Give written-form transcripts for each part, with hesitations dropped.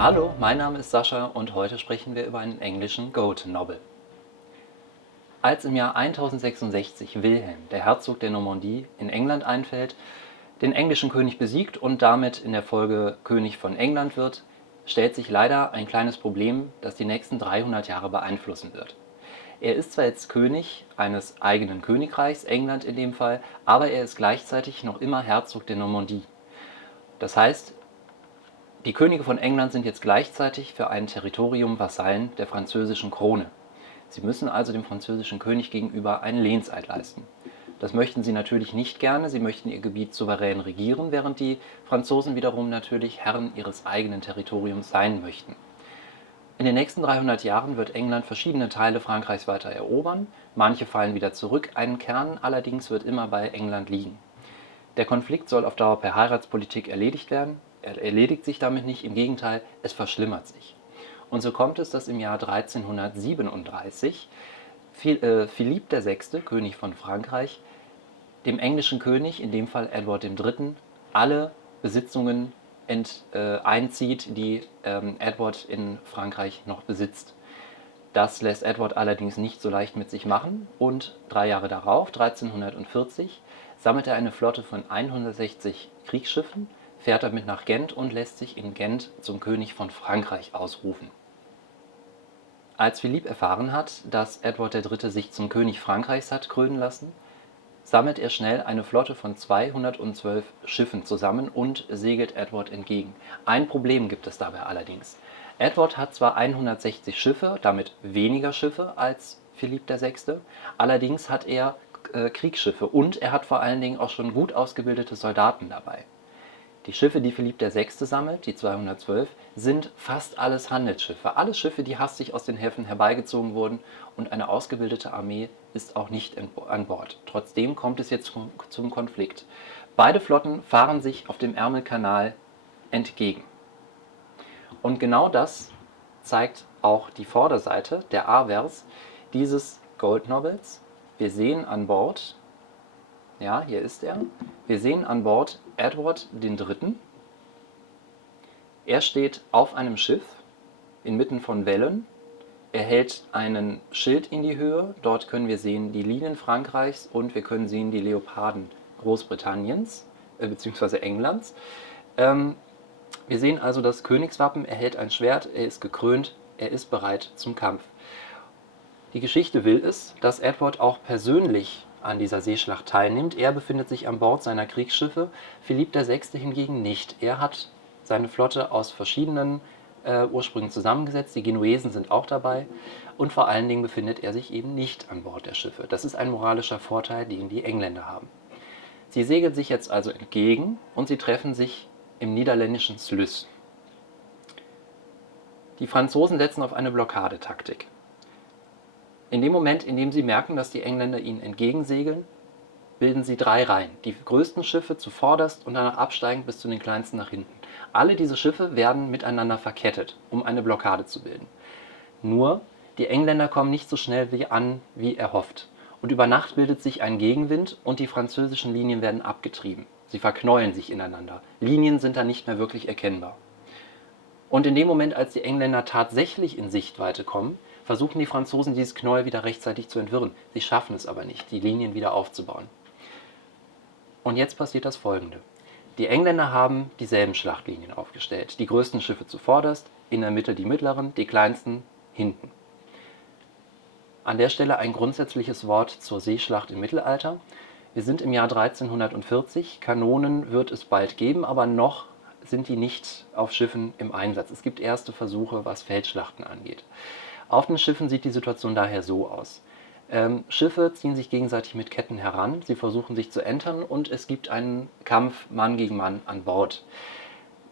Hallo, mein Name ist Sascha und heute sprechen wir über einen englischen Goat Novel. Als im Jahr 1066 Wilhelm, der Herzog der Normandie, in England einfällt, den englischen König besiegt und damit in der Folge König von England wird, stellt sich leider ein kleines Problem, das die nächsten 300 Jahre beeinflussen wird. Er ist zwar jetzt König eines eigenen Königreichs, England in dem Fall, aber er ist gleichzeitig noch immer Herzog der Normandie. Das heißt, die Könige von England sind jetzt gleichzeitig für ein Territorium Vasallen der französischen Krone. Sie müssen also dem französischen König gegenüber einen Lehneid leisten. Das möchten sie natürlich nicht gerne, sie möchten ihr Gebiet souverän regieren, während die Franzosen wiederum natürlich Herren ihres eigenen Territoriums sein möchten. In den nächsten 300 Jahren wird England verschiedene Teile Frankreichs weiter erobern, manche fallen wieder zurück, ein Kern allerdings wird immer bei England liegen. Der Konflikt soll auf Dauer per Heiratspolitik erledigt werden. Er erledigt sich damit nicht, im Gegenteil, es verschlimmert sich. Und so kommt es, dass im Jahr 1337 Philipp VI., König von Frankreich, dem englischen König, in dem Fall Edward III., alle Besitzungen einzieht, die Edward in Frankreich noch besitzt. Das lässt Edward allerdings nicht so leicht mit sich machen und 3 Jahre darauf, 1340, sammelt er eine Flotte von 160 Kriegsschiffen, fährt damit nach Gent und lässt sich in Gent zum König von Frankreich ausrufen. Als Philipp erfahren hat, dass Edward III. Sich zum König Frankreichs hat krönen lassen, sammelt er schnell eine Flotte von 212 Schiffen zusammen und segelt Edward entgegen. Ein Problem gibt es dabei allerdings. Edward hat zwar 160 Schiffe, damit weniger Schiffe als Philipp VI., allerdings hat er Kriegsschiffe und er hat vor allen Dingen auch schon gut ausgebildete Soldaten dabei. Die Schiffe, die Philipp VI. Sammelt, die 212, sind fast alles Handelsschiffe. Alles Schiffe, die hastig aus den Häfen herbeigezogen wurden und eine ausgebildete Armee ist auch nicht an Bord. Trotzdem kommt es jetzt zum Konflikt. Beide Flotten fahren sich auf dem Ärmelkanal entgegen. Und genau das zeigt auch die Vorderseite, der Avers, dieses Gold Novels. Wir sehen an Bord, ja, hier ist er, wir sehen an Bord Edward III. Er steht auf einem Schiff inmitten von Wellen. Er hält einen Schild in die Höhe. Dort können wir sehen die Linien Frankreichs und wir können sehen die Leoparden Großbritanniens bzw. Englands. Wir sehen also das Königswappen. Er hält ein Schwert, er ist gekrönt, er ist bereit zum Kampf. Die Geschichte will es, dass Edward auch persönlich an dieser Seeschlacht teilnimmt. Er befindet sich an Bord seiner Kriegsschiffe, Philipp VI. Hingegen nicht. Er hat seine Flotte aus verschiedenen Ursprüngen zusammengesetzt, die Genuesen sind auch dabei und vor allen Dingen befindet er sich eben nicht an Bord der Schiffe. Das ist ein moralischer Vorteil, den die Engländer haben. Sie segeln sich jetzt also entgegen und sie treffen sich im niederländischen Sluis. Die Franzosen setzen auf eine Blockadetaktik. In dem Moment, in dem sie merken, dass die Engländer ihnen entgegensegeln, bilden sie 3 Reihen. Die größten Schiffe zuvorderst und danach absteigend bis zu den kleinsten nach hinten. Alle diese Schiffe werden miteinander verkettet, um eine Blockade zu bilden. Nur, die Engländer kommen nicht so schnell an, wie erhofft. Und über Nacht bildet sich ein Gegenwind und die französischen Linien werden abgetrieben. Sie verknäueln sich ineinander. Linien sind dann nicht mehr wirklich erkennbar. Und in dem Moment, als die Engländer tatsächlich in Sichtweite kommen, versuchen die Franzosen, dieses Knäuel wieder rechtzeitig zu entwirren. Sie schaffen es aber nicht, die Linien wieder aufzubauen. Und jetzt passiert das Folgende. Die Engländer haben dieselben Schlachtlinien aufgestellt. Die größten Schiffe zuvorderst, in der Mitte die mittleren, die kleinsten hinten. An der Stelle ein grundsätzliches Wort zur Seeschlacht im Mittelalter. Wir sind im Jahr 1340, Kanonen wird es bald geben, aber noch sind die nicht auf Schiffen im Einsatz. Es gibt erste Versuche, was Feldschlachten angeht. Auf den Schiffen sieht die Situation daher so aus. Schiffe ziehen sich gegenseitig mit Ketten heran, sie versuchen sich zu entern und es gibt einen Kampf Mann gegen Mann an Bord.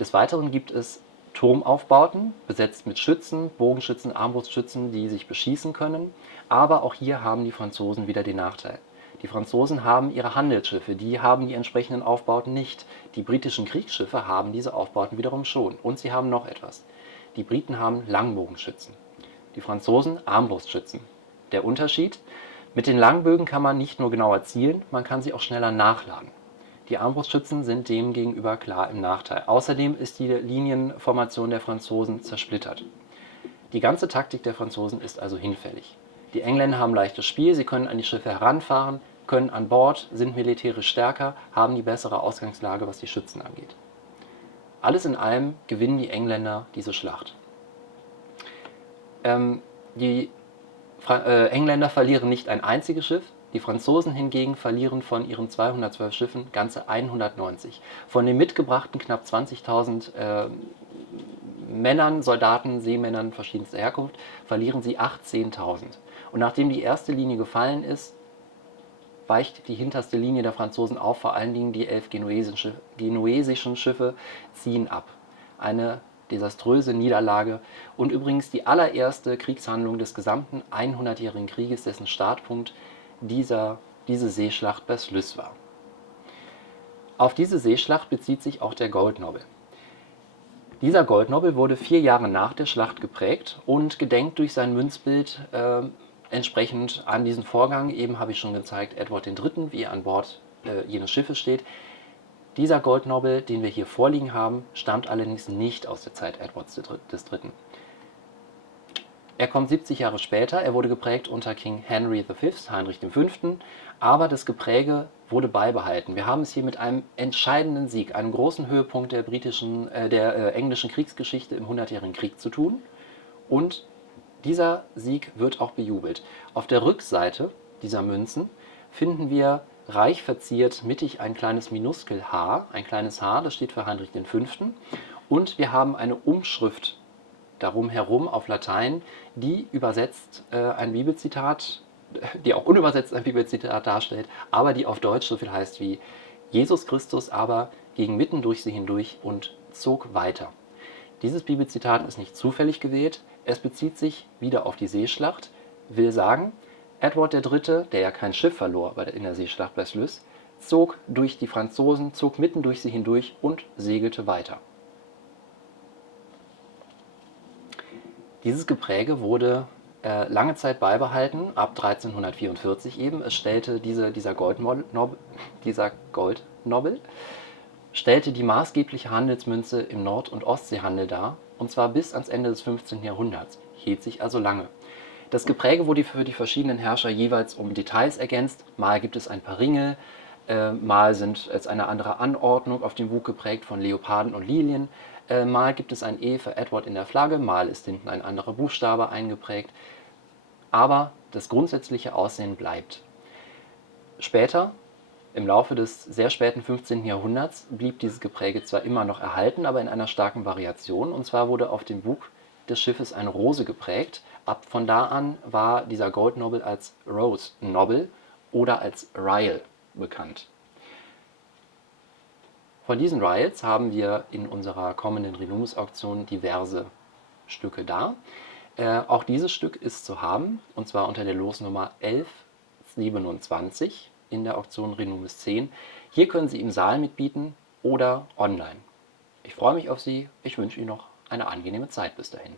Des Weiteren gibt es Turmaufbauten, besetzt mit Schützen, Bogenschützen, Armbrustschützen, die sich beschießen können. Aber auch hier haben die Franzosen wieder den Nachteil. Die Franzosen haben ihre Handelsschiffe, die haben die entsprechenden Aufbauten nicht. Die britischen Kriegsschiffe haben diese Aufbauten wiederum schon. Und sie haben noch etwas. Die Briten haben Langbogenschützen. Die Franzosen Armbrustschützen. Der Unterschied: Mit den Langbögen kann man nicht nur genauer zielen, man kann sie auch schneller nachladen. Die Armbrustschützen sind demgegenüber klar im Nachteil. Außerdem ist die Linienformation der Franzosen zersplittert. Die ganze Taktik der Franzosen ist also hinfällig. Die Engländer haben leichtes Spiel, sie können an die Schiffe heranfahren, können an Bord, sind militärisch stärker, haben die bessere Ausgangslage, was die Schützen angeht. Alles in allem gewinnen die Engländer diese Schlacht. Die Engländer verlieren nicht ein einziges Schiff, die Franzosen hingegen verlieren von ihren 212 Schiffen ganze 190. Von den mitgebrachten knapp 20.000 Männern, Soldaten, Seemännern verschiedenster Herkunft, verlieren sie 18.000. Und nachdem die erste Linie gefallen ist, weicht die hinterste Linie der Franzosen auf, vor allen Dingen die 11 genuesischen Schiffe ziehen ab. Eine desaströse Niederlage und übrigens die allererste Kriegshandlung des gesamten 100-jährigen Krieges, dessen Startpunkt diese Seeschlacht bei Sluis war. Auf diese Seeschlacht bezieht sich auch der Goldnobel. Dieser Goldnobel wurde 4 Jahre nach der Schlacht geprägt und gedenkt durch sein Münzbild entsprechend an diesen Vorgang. Eben habe ich schon gezeigt, Edward III., wie er an Bord jenes Schiffes steht. Dieser Goldnobel, den wir hier vorliegen haben, stammt allerdings nicht aus der Zeit Edwards III. Er kommt 70 Jahre später, er wurde geprägt unter King Henry V., Heinrich V., aber das Gepräge wurde beibehalten. Wir haben es hier mit einem entscheidenden Sieg, einem großen Höhepunkt der englischen Kriegsgeschichte im 100-jährigen Krieg zu tun, und dieser Sieg wird auch bejubelt. Auf der Rückseite dieser Münzen finden wir reich verziert mittig ein kleines Minuskel-H, ein kleines H, das steht für Heinrich V. Und wir haben eine Umschrift darum herum auf Latein, die übersetzt ein Bibelzitat, die auch unübersetzt ein Bibelzitat darstellt, aber die auf Deutsch so viel heißt wie: Jesus Christus aber ging mitten durch sie hindurch und zog weiter. Dieses Bibelzitat ist nicht zufällig gewählt, es bezieht sich wieder auf die Seeschlacht, will sagen, Edward III., der ja kein Schiff verlor in der Seeschlacht bei Sluis, zog durch die Franzosen, zog mitten durch sie hindurch und segelte weiter. Dieses Gepräge wurde lange Zeit beibehalten, ab 1344 eben. Es stellte dieser Goldnobel stellte die maßgebliche Handelsmünze im Nord- und Ostseehandel dar, und zwar bis ans Ende des 15. Jahrhunderts, hielt sich also lange. Das Gepräge wurde für die verschiedenen Herrscher jeweils um Details ergänzt. Mal gibt es ein paar Ringel, mal sind es eine andere Anordnung auf dem Bug geprägt von Leoparden und Lilien, mal gibt es ein E für Edward in der Flagge, mal ist hinten ein anderer Buchstabe eingeprägt. Aber das grundsätzliche Aussehen bleibt. Später, im Laufe des sehr späten 15. Jahrhunderts, blieb dieses Gepräge zwar immer noch erhalten, aber in einer starken Variation. Und zwar wurde auf dem Bug des Schiffes eine Rose geprägt. Von da an war dieser Goldnobel als Rose Nobel oder als Ryle bekannt. Von diesen Ryals haben wir in unserer kommenden Renumus-Auktion diverse Stücke da. Auch dieses Stück ist zu haben, und zwar unter der Losnummer 1127 in der Auktion Renumus 10. Hier können Sie im Saal mitbieten oder online. Ich freue mich auf Sie, ich wünsche Ihnen noch eine angenehme Zeit bis dahin.